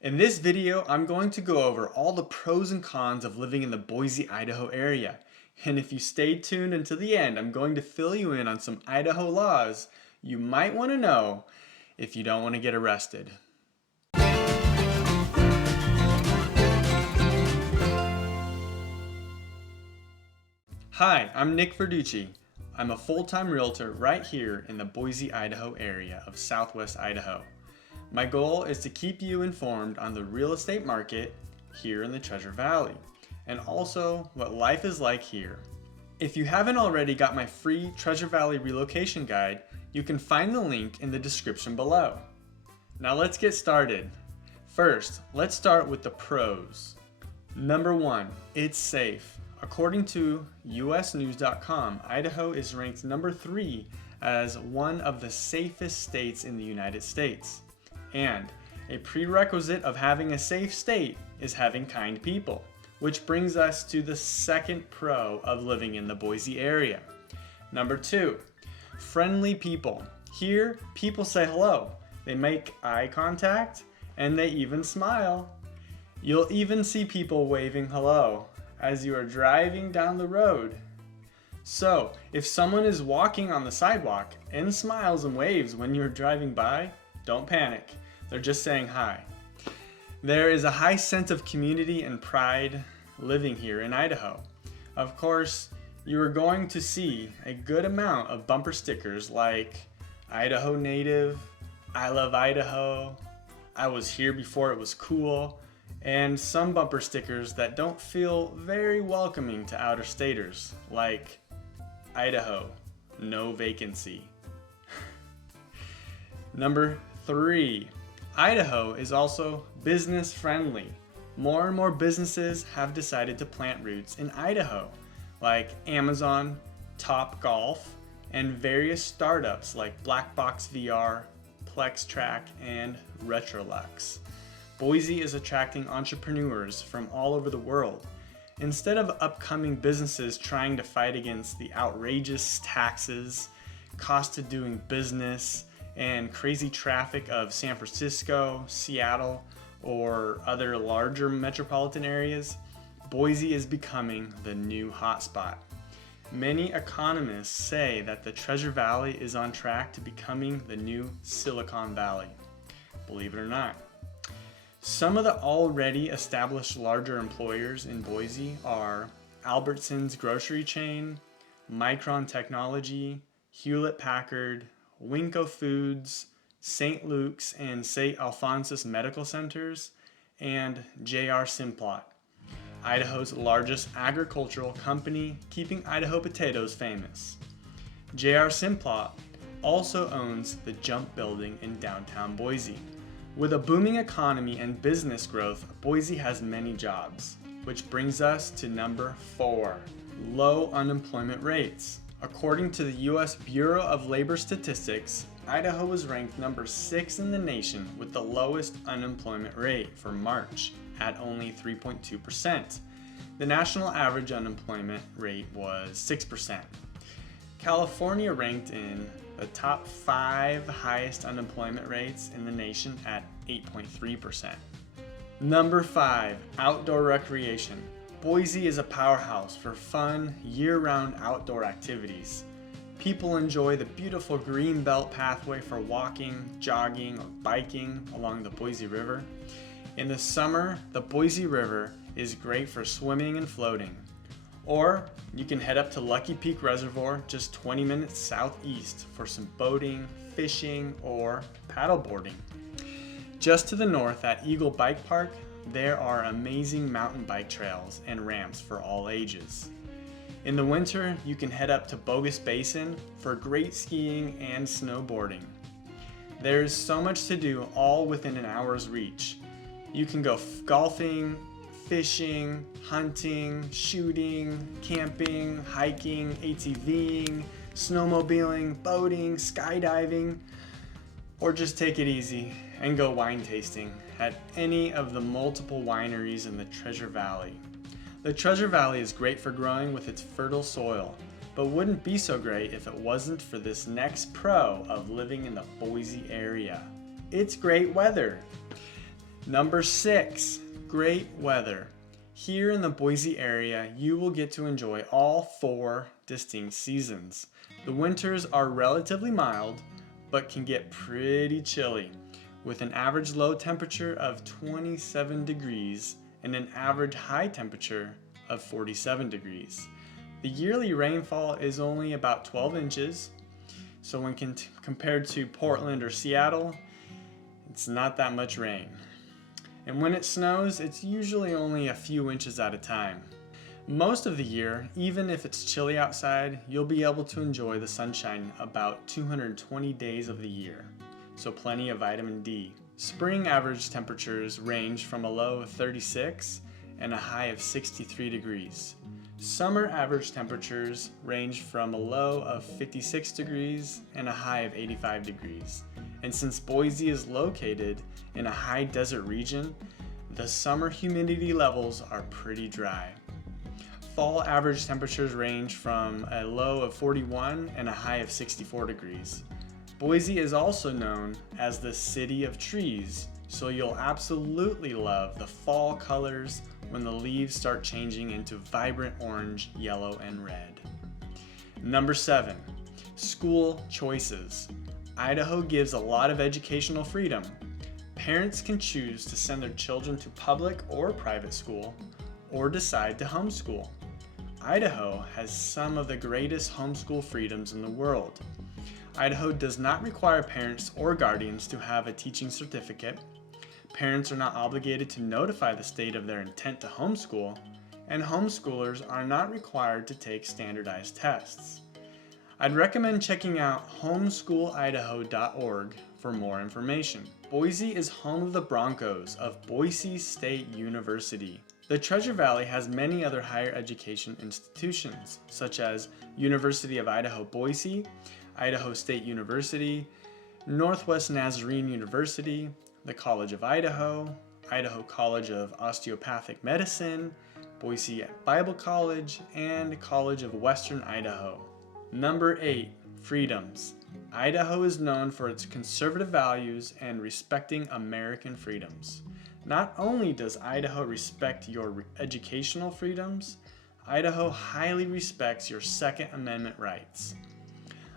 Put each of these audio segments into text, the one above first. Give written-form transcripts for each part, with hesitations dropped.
In this video, I'm going to go over all the pros and cons of living in the Boise, Idaho area. And if you stay tuned until the end, I'm going to fill you in on some Idaho laws you might want to know if you don't want to get arrested. Hi, I'm Nick Verducci. I'm a full-time realtor right here in the Boise, Idaho area of Southwest Idaho. My goal is to keep you informed on the real estate market here in the Treasure Valley, and also what life is like here. If you haven't already got my free Treasure Valley relocation guide, you can find the link in the description below. Now let's get started. First, let's start with the pros. Number 1, it's safe. According to usnews.com, Idaho is ranked number 3 as one of the safest states in the United States. And a prerequisite of having a safe state is having kind people, which brings us to the second pro of living in the Boise area. Number 2, friendly people. Here, people say hello, they make eye contact, and they even smile. You'll even see people waving hello as you are driving down the road. So, if someone is walking on the sidewalk and smiles and waves when you're driving by, don't panic. They're just saying hi. There is a high sense of community and pride living here in Idaho. Of course, you are going to see a good amount of bumper stickers like Idaho native, I love Idaho, I was here before it was cool, and some bumper stickers that don't feel very welcoming to outer-staters, like Idaho, no vacancy. Number 3, Idaho is also business friendly. More and more businesses have decided to plant roots in Idaho, like Amazon, Top Golf, and various startups like Black Box VR, Plex Track, and Retrolux. Boise is attracting entrepreneurs from all over the world. Instead of upcoming businesses trying to fight against the outrageous taxes, cost of doing business, and crazy traffic of San Francisco, Seattle, or other larger metropolitan areas, Boise is becoming the new hotspot. Many economists say that the Treasure Valley is on track to becoming the new Silicon Valley. Believe it or not. Some of the already established larger employers in Boise are Albertsons grocery chain, Micron Technology, Hewlett-Packard, Winco Foods, St. Luke's and St. Alphonsus Medical Centers, and J.R. Simplot, Idaho's largest agricultural company, keeping Idaho potatoes famous. J.R. Simplot also owns the Jump Building in downtown Boise. With a booming economy and business growth, Boise has many jobs, which brings us to number 4, low unemployment rates. According to the U.S. Bureau of Labor Statistics, Idaho was ranked number 6 in the nation with the lowest unemployment rate for March at only 3.2%. The national average unemployment rate was 6%. California ranked in the top 5 highest unemployment rates in the nation at 8.3%. Number 5, outdoor recreation. Boise is a powerhouse for fun, year-round outdoor activities. People enjoy the beautiful green belt pathway for walking, jogging, or biking along the Boise River. In the summer, the Boise River is great for swimming and floating. Or you can head up to Lucky Peak Reservoir just 20 minutes southeast for some boating, fishing, or paddleboarding. Just to the north at Eagle Bike Park, there are amazing mountain bike trails and ramps for all ages. In the winter, you can head up to Bogus Basin for great skiing and snowboarding. There's so much to do all within an hour's reach. You can go golfing, fishing, hunting, shooting, camping, hiking, ATVing, snowmobiling, boating, skydiving, or just take it easy and go wine tasting at any of the multiple wineries in the Treasure Valley. The Treasure Valley is great for growing with its fertile soil, but wouldn't be so great if it wasn't for this next pro of living in the Boise area. It's great weather. Number 6, great weather. Here in the Boise area, you will get to enjoy all 4 distinct seasons. The winters are relatively mild, but can get pretty chilly, with an average low temperature of 27 degrees and an average high temperature of 47 degrees. The yearly rainfall is only about 12 inches, so when compared to Portland or Seattle, it's not that much rain. And when it snows, it's usually only a few inches at a time. Most of the year, even if it's chilly outside, you'll be able to enjoy the sunshine about 220 days of the year, so plenty of vitamin D. Spring average temperatures range from a low of 36 and a high of 63 degrees. Summer average temperatures range from a low of 56 degrees and a high of 85 degrees. And since Boise is located in a high desert region, the summer humidity levels are pretty dry. Fall average temperatures range from a low of 41 and a high of 64 degrees. Boise is also known as the City of Trees, so you'll absolutely love the fall colors when the leaves start changing into vibrant orange, yellow, and red. Number 7, school choices. Idaho gives a lot of educational freedom. Parents can choose to send their children to public or private school, or decide to homeschool. Idaho has some of the greatest homeschool freedoms in the world. Idaho does not require parents or guardians to have a teaching certificate. Parents are not obligated to notify the state of their intent to homeschool, and homeschoolers are not required to take standardized tests. I'd recommend checking out homeschoolidaho.org for more information. Boise is home of the Broncos of Boise State University. The Treasure Valley has many other higher education institutions, such as University of Idaho Boise, Idaho State University, Northwest Nazarene University, the College of Idaho, Idaho College of Osteopathic Medicine, Boise Bible College, and College of Western Idaho. Number 8, freedoms. Idaho is known for its conservative values and respecting American freedoms. Not only does Idaho respect your educational freedoms, Idaho highly respects your Second Amendment rights.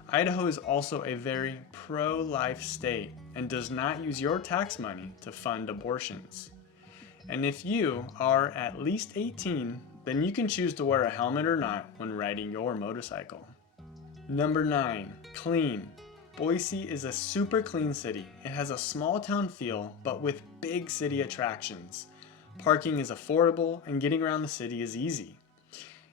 Idaho is also a very pro-life state and does not use your tax money to fund abortions. And if you are at least 18, then you can choose to wear a helmet or not when riding your motorcycle. Number 9, clean. Boise is a super clean city. It has a small town feel, but with big city attractions. Parking is affordable and getting around the city is easy.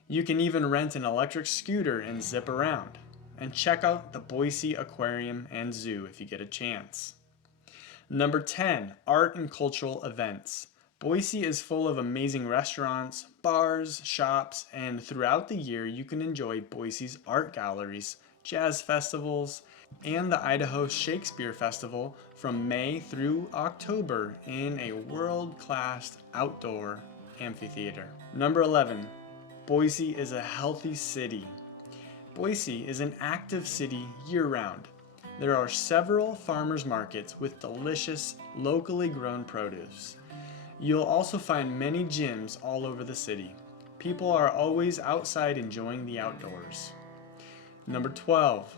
You can even rent an electric scooter and zip around. And check out the Boise Aquarium and Zoo if you get a chance. Number 10, art and cultural events. Boise is full of amazing restaurants, bars, shops, and throughout the year you can enjoy Boise's art galleries, jazz festivals, and the Idaho Shakespeare Festival from May through October in a world-class outdoor amphitheater. Number 11, Boise is a healthy city. Boise is an active city year-round. There are several farmers markets with delicious, locally grown produce. You'll also find many gyms all over the city. People are always outside enjoying the outdoors. Number 12,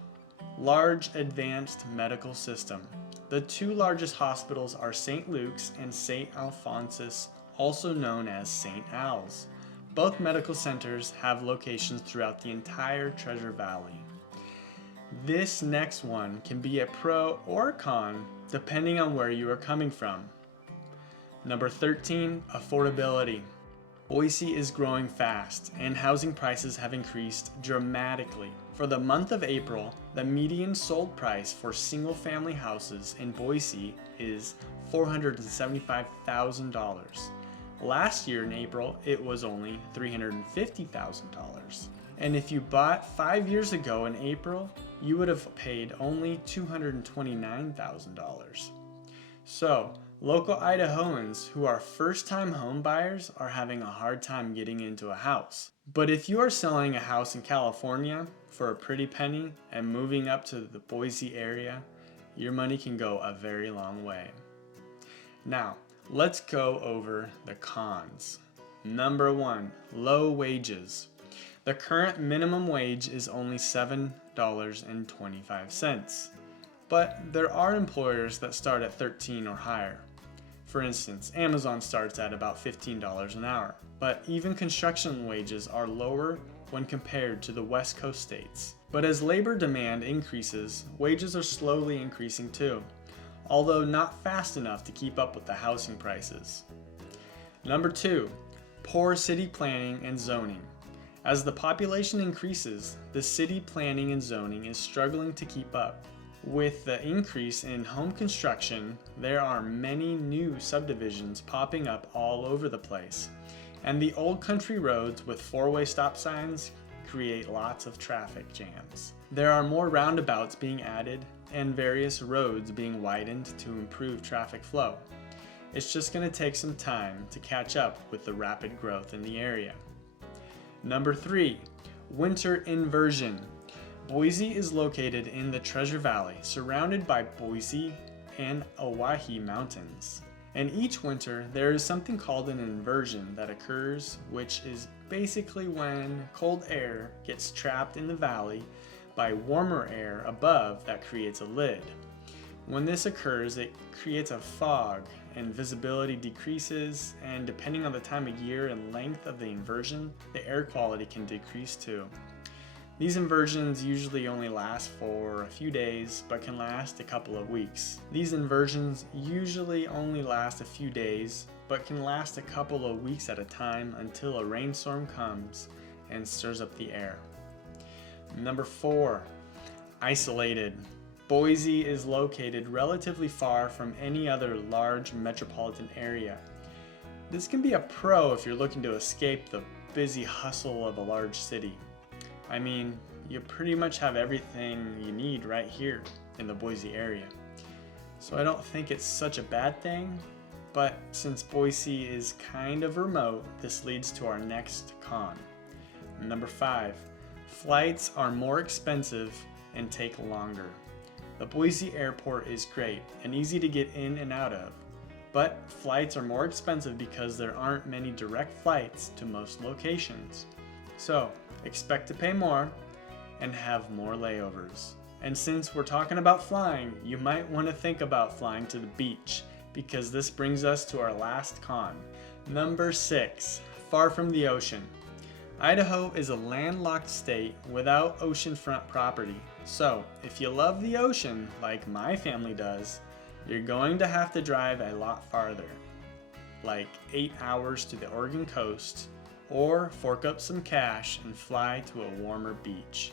large advanced medical system. The 2 largest hospitals are St. Luke's and St. Alphonsus, also known as St. Al's. Both medical centers have locations throughout the entire Treasure Valley. This next one can be a pro or con depending on where you are coming from. Number 13, affordability. Boise is growing fast and housing prices have increased dramatically. For the month of April, the median sold price for single-family houses in Boise is $475,000. Last year in April, it was only $350,000. And if you bought 5 years ago in April, you would have paid only $229,000. So, local Idahoans who are first-time home buyers are having a hard time getting into a house. But if you are selling a house in California for a pretty penny and moving up to the Boise area, your money can go a very long way. Now, Let's go over the cons. Number 1, low wages. The current minimum wage is only $7.25, but there are employers that start at $13 or higher. For instance, Amazon starts at about $15 an hour, but even construction wages are lower when compared to the West Coast states. But as labor demand increases, wages are slowly increasing too, although not fast enough to keep up with the housing prices. Number 2, poor city planning and zoning. As the population increases, the city planning and zoning is struggling to keep up. With the increase in home construction, there are many new subdivisions popping up all over the place, and the old country roads with four-way stop signs create lots of traffic jams. There are more roundabouts being added and various roads being widened to improve traffic flow. It's just going to take some time to catch up with the rapid growth in the area. Number 3, winter inversion. Boise is located in the Treasure Valley, surrounded by Boise and Owyhee Mountains. And each winter, there is something called an inversion that occurs, which is basically when cold air gets trapped in the valley by warmer air above that creates a lid. When this occurs, it creates a fog and visibility decreases, and depending on the time of year and length of the inversion, the air quality can decrease too. These inversions usually only last for a few days, but can last a couple of weeks. These inversions usually only last a few days, but can last a couple of weeks at a time until a rainstorm comes and stirs up the air. Number 4, isolated. Boise is located relatively far from any other large metropolitan area. This can be a pro if you're looking to escape the busy hustle of a large city. I mean, you pretty much have everything you need right here in the Boise area. So I don't think it's such a bad thing, but since Boise is kind of remote, this leads to our next con. Number 5, flights are more expensive and take longer. The Boise airport is great and easy to get in and out of, but flights are more expensive because there aren't many direct flights to most locations. So expect to pay more and have more layovers. And since we're talking about flying, you might want to think about flying to the beach, because this brings us to our last con. Number 6, far from the ocean. Idaho is a landlocked state without oceanfront property. So if you love the ocean like my family does, you're going to have to drive a lot farther, like 8 hours to the Oregon coast, or fork up some cash and fly to a warmer beach.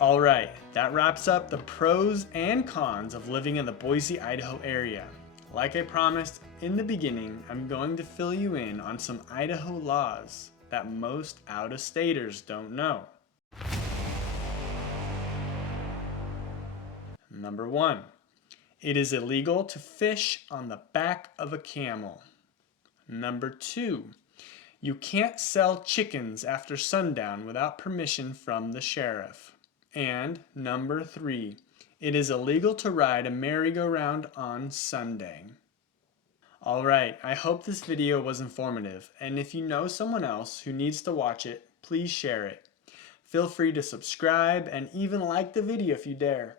Alright, that wraps up the pros and cons of living in the Boise, Idaho area. Like I promised in the beginning, I'm going to fill you in on some Idaho laws that most out-of-staters don't know. Number 1, it is illegal to fish on the back of a camel. Number 2, you can't sell chickens after sundown without permission from the sheriff. And number 3, it is illegal to ride a merry-go-round on Sunday. Alright, I hope this video was informative, and if you know someone else who needs to watch it, please share it. Feel free to subscribe and even like the video if you dare.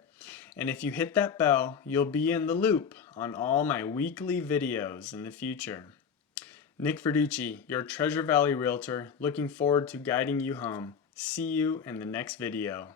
And if you hit that bell, you'll be in the loop on all my weekly videos in the future. Nick Verducci, your Treasure Valley Realtor, looking forward to guiding you home. See you in the next video.